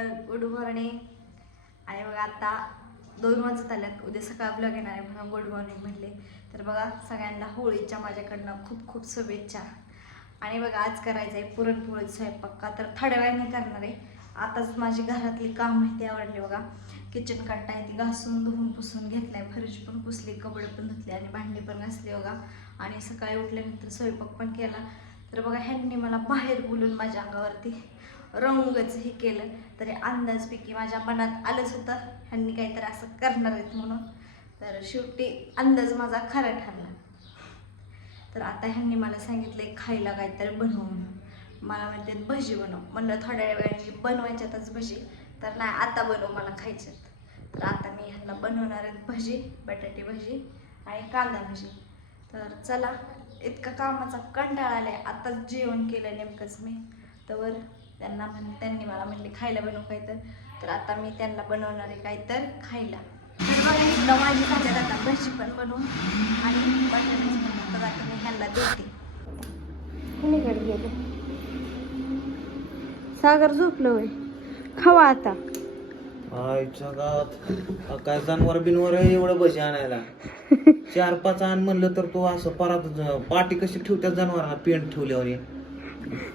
तर good morning. आणि बघा आता दोन वाजत आल्यात. उद्या सकाळ ब्लॉग येणार आहे म्हणून गुड मॉर्निंग म्हणले. तर बघा सगळ्यांना होळीच्या माझ्याकडनं खूप खूप शुभेच्छा. आणि बघा आज करायचं आहे पुरणपोळी स्वयंपाक. का तर थोड्या वेळाने करणार आहे. आताच माझी घरातली काम माहिती आवडली बघा. किचन कट्टा आहे ती घासून धुवून पुसून घेतलाय. फरशी पण पुसली कपडे पण धुतले आणि भांडी पण घासली बघा. आणि सकाळी उठल्यानंतर स्वयंपाक पण केला. तर बघा ह्यांनी मला बाहेर बोलून माझ्या अंगावरती रंगच हे केलं तरी अंदाजपैकी माझ्या मनात आलंच होतं ह्यांनी काहीतरी असं करणार आहेत म्हणून. तर शेवटी अंदाज माझा खरा ठरला. तर आता ह्यांनी मला सांगितलं खायला काहीतरी बनव म्हणून. मला म्हणते भजी बनव. म्हणलं थोड्या वेळाने बनवायच्यातच भजी तर नाही आता बनव मला खायच्यात. तर आता मी ह्यांना बनवणार आहेत भजी बटाटे भजी आणि कांदा भजी. तर चला इतका कामाचा कंटाळा आलाय. आताच जेवण केलं नेमकंच मी. तर त्यांना म्हण त्यांनी मला म्हणले खायला बनवू काय तर तर आता मी त्यांना बनवणार आहे काय तर खायला. तर बघा इथलं माझी खात्यात आता भजी पण बनवून आणि बटाटे बनवून तर आता मी ह्यांना देते. कुणीकडे गेले? सागर झोपलं होय. खावा आता. आईच्या गावात काय जनावर बिनवर आहे एवढं भजी आणायला. चार पाच आण म्हणलं तर तो असं परत पाटी कशी ठेवत्या जनावरांना पेंट ठेवल्यावर हे.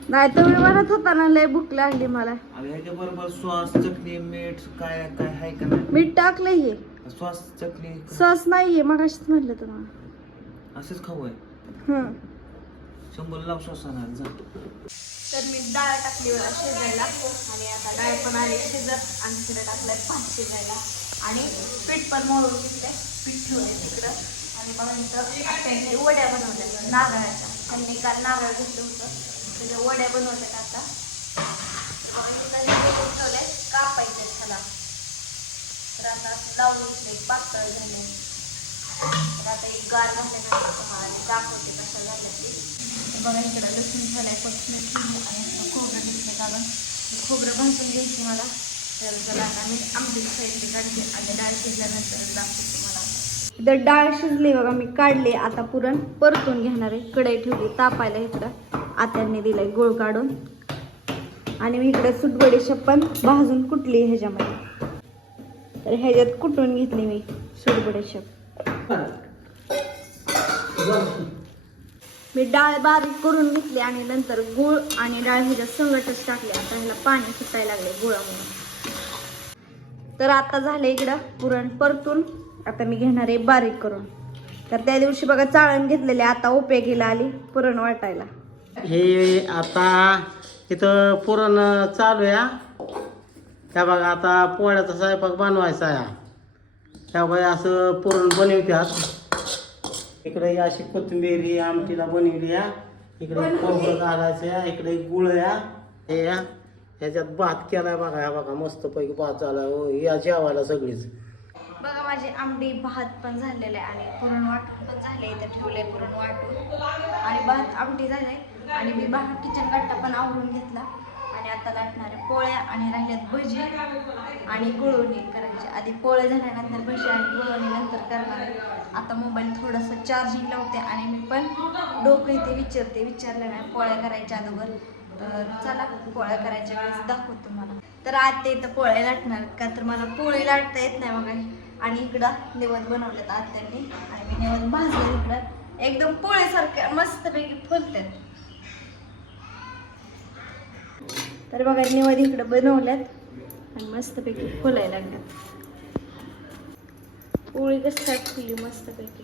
नाही तुम्ही म्हणत होता ना लय भूक लागली मला. आणि ह्याच्या बरोबर सॉस चटणी मीठ काय काय आहे का नाही? मीठ टाकलंय हे. सॉस चटणी सॉस नाहीये मग अशीच म्हणलं तुम्हाला असंच खाऊ आहे. हं. शंभर लाव सॉस आणायला जा. तर मी डाळ टाकली बघा शिजायला. आणि आता डाळ पण आली शिजत. आणि तिकडे टाकलंय भात शिजायला. आणि पीठ पण मळून घेतलंय. पीठ ठेवलंय तिकडं. आणि मग नंतर आत्याने वड्या बनवल्या नारळाच्या. त्यांनी काल नारळ घेतलं होतं. त्याच्या वड्या बनवल्यात आता. तर बघा इथं हे करून ठेवलंय त्याला तर आता लावून पातळ झाले. तर आता एक गार झाल्यानंतर तुम्हाला दाखवते कशा झाल्या ते बघा इकडं लसूण झालाय कोथिंबीर ठेवली आणि खोबरं घेतलं घालून खोबरं भाजून घ्यायची मला. तर चला आता मी आंबीची साईडची काढते आणि डाळ शिजल्यानंतर दाखवते तुम्हाला. इथं डाळ शिजली बघा मी काढली. आता पुरण परतून घेणार आहे. कढई ठेवली तापायला इकडं. आत्यांनी दिलंय गुळ काढून. आणि मी इकडे सुटबडीशेप पण भाजून कुटली ह्याच्यामध्ये. तर ह्याच्यात कुटून घेतली मी सुटबडीशेप मी डाळ बारीक करून घेतली आणि नंतर गुळ आणि डाळ ह्याच्यात संगटच टाकले. आता ह्याला पाणी सुटायला लागले गुळामुळे तर आता झाले इकडं पुरण परतून. आता मी घेणार आहे बारीक करून. तर त्या दिवशी बघा चाळण घेतलेले आता उपयोगीला आली पुरण वाटायला. हे आता इथं पुरण चालू आहे त्या बघा आता पोळ्याचा स्वयंपाक बनवायचा आहे त्या बघा असं पुरण बनवतात इकडे अशी कोथिंबीर आमटीला बनवली या इकडे खोबरं घालायचं या इकडे गुळ या हे. या ह्याच्यात भात केलाय बघा ह्या बघा मस्त पैकी भात झाला हो. या जेवायला सगळीच. बघा माझी आंबडी भात पण झालेले आहे आणि पुरण वाटून पण झाले. इथं ठेवले पुरण वाटून. आणि भात आमटी झाले आणि मी बाहेर किचन गट्टा पण आवरून घेतला. आणि आता लाटणाऱ्या पोळ्या आणि राहिल्यात भजी आणि गुळवणी करायची. आधी पोळ्या झाल्यानंतर भजी आणि गुळवणी नंतर करणार आता मोबाईल थोडंसं चार्जिंग लावते आणि मी पण डोकं इथे विचारते. विचारलं नाही पोळ्या करायच्या अगोदर. तर चला पोळ्या करायच्या वेळेस दाखवतो तुम्हाला. तर आत्या इथं पोळ्या लाटणार का? तर मला पोळी लाटता येत नाही मग आणि इकडं निवद बनवलेत आत्यांनी. आणि मी निवद भाजले इकडं. एकदम पोळीसारख्या मस्तपैकी फुलतात तर बघा निवद इकडं बनवल्यात आणि मस्तपैकी फुलायला लागल्यात. पोळी कसं काय फुलली मस्तपैकी.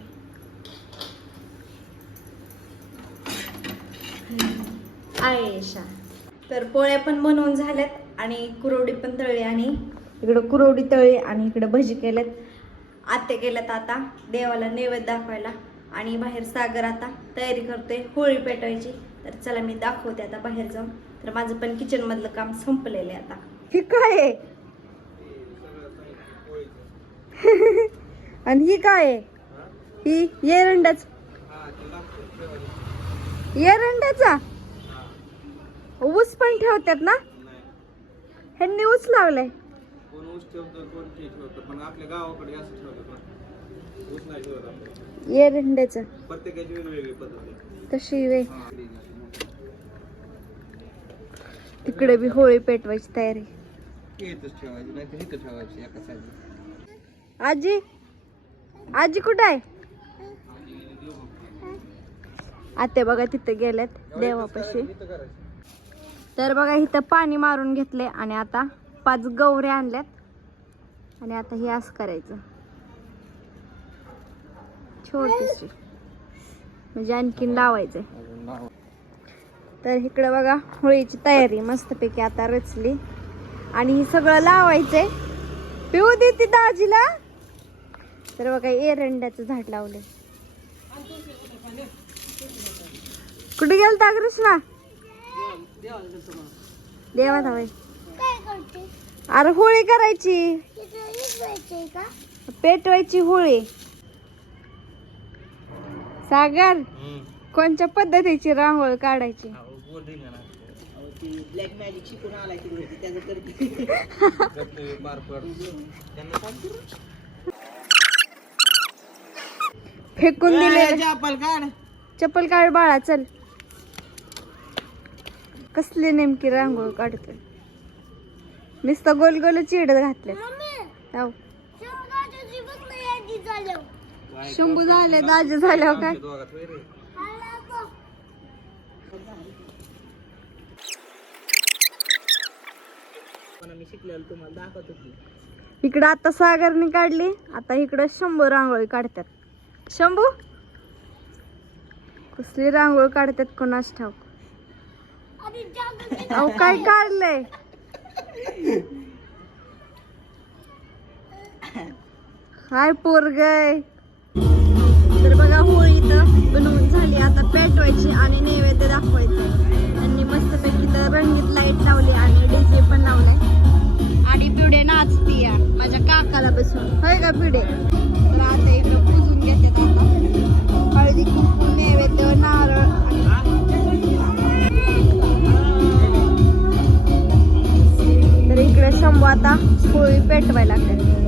आयशा. तर पोळ्या पण बनवून झाल्यात आणि कुरवडी पण तळली आणि इकडं कुरवडी तळली आणि इकडं भजी केल्यात. आत्या केल्यात आता देवाला नैवेद्य दाखवायला. आणि बाहेर सागर आता तयारी करतोय होळी पेटवायची. तर चला मी दाखवते आता बाहेर जाऊन. तर माझं पण किचन मधलं काम संपलेलं आहे आता. हे काय आहे? आणि ही काय आहे? ही एरंडाच. एरंडाचा? ऊस पण ठेवतात ना? ह्यांनी ऊस लावलाय. कोण ऊस ठेवतं कोण ठेवतं पण आपल्या गावाकडे असं ठेवलं प्रत्येकाची वेगवेगळी पद्धत आहे. तशी वे. तिकडे बी होळी पेटवायची तयारी. ठेवायची इथं ठेवायची एका आजी आजी कुठं आहे? आते बघा तिथं गेलेत देवापाशी. तर बघा इथं पाणी मारून घेतले आणि आता पाच गवऱ्या आणल्यात. आणि आता हे असं करायचं. छोटीशी. म्हणजे आणखीन लावायचंय. तर इकडं बघा होळीची तयारी मस्तपैकी आता रचली. आणि हे सगळं लावायचंय. पिऊ दे ती दाजीला. तर बघा एरंड्याचं झाड लावलंय. कुठे गेलता कृष्णा? देवात हवय अरे होळी करायची. पेटवायची होळी. सागर कोणत्या पद्धतीची रांगोळी काढायची? ब्लॅक मॅजिक शिकून आला की त्याचं करतोय पार पड. फेकून दिले चप्पल काढ. चप्पल काढ बाळा चल. कसली नेमकी रांगोळी काढतोय? नुसतं गोल गोल चिड घातले. शंभू झाले दाजे झाल्यावर काय? इकडं आता सागरने काढली आता इकडं शंभू रांगोळी काढतात. शंभू? कसली रांगोळी काढतात कोणाच ठाऊक? अहो काय काढलंय? काय पोरगय तर बघा होळी इथं बनवून झाली आता पेटवायची आणि नैवेद्य दाखवायचं. त्यांनी मस्तपैकी तर रंगीत लाइट लावली आणि डीजे पण लावलाय. आणि पिढे नाचती माझ्या काकाला बसून होय का पिढे? तर आता इकडं पुजून घेते काका. हळदी कुंकू नैवेद्य नारळ. तर इकडे शंभू आता होळी पेटवायला लागते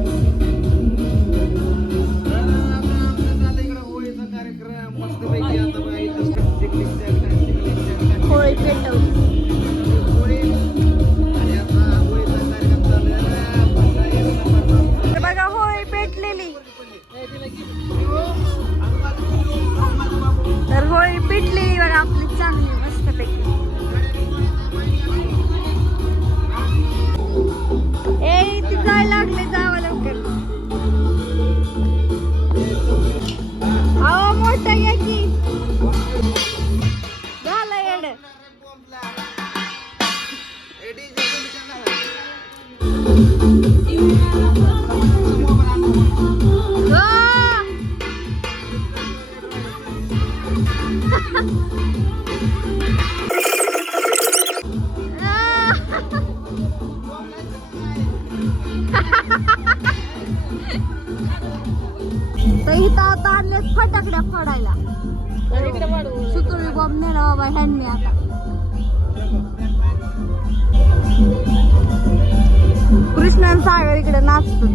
सागर इकडे नाचतो.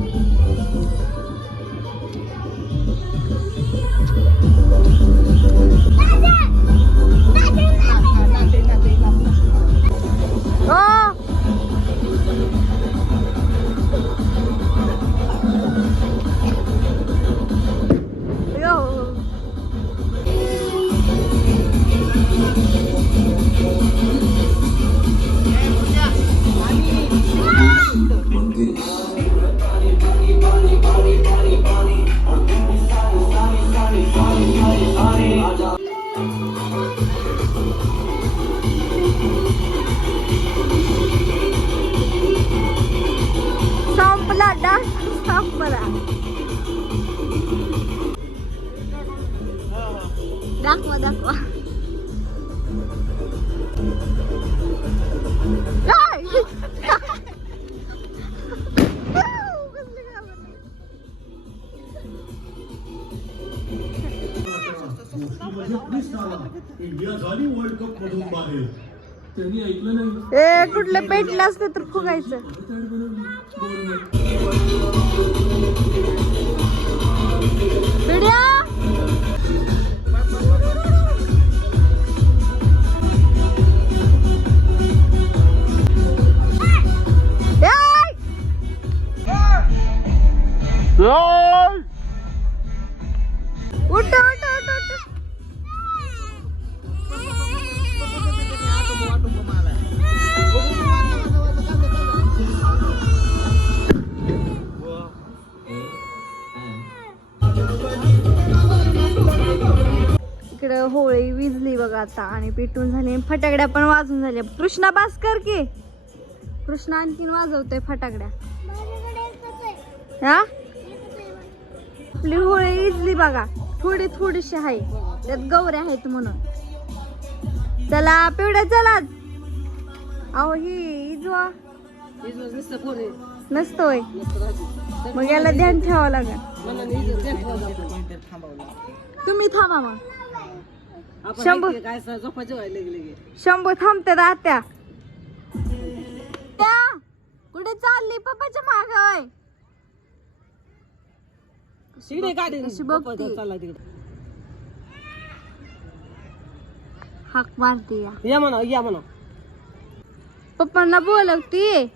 इंडिया झाली वर्ल्ड कप मधून बाहेर. ए कुठलं पेटलं असतं तर फुगायचं. इकडं होळी विजली बघा आता आणि पेटून झाली फटाकड्या पण वाजून झाल्या. कृष्णा बास कर की? कृष्णा आणखीन वाजवतोय फटाकड्या. हा? आपली होळी इजली बघा. थोडी थोडीशी आहे. त्यात गौऱ्या आहेत म्हणून. चला पिवड्या चला. अहो ही इजवा. नसतोय. मग याला ध्यान ठेवावं लागेल. तुम्ही थांबा मग. शंभू शंभू थांबते आत्या त्या कुठे चालली पप्पाच्या माग? कशी बघती हाक मारते या. या म्हणा या म्हणा. पप्पांना बोलवती.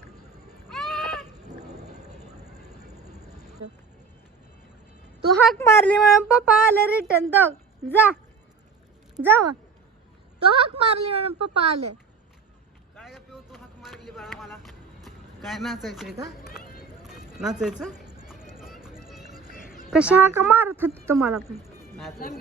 तू हाक मारली म्हणून पप्पा आले रिटर्न बघ. जा. जा मग. तू हाक मारली म्हणून पप्पा आले. काय ग पिऊ तू हाक मारली बाळा मला. काय नाचायचंय का? नाचायचं? कशा हाका मारत होती तुम्हाला पण? नाचायचं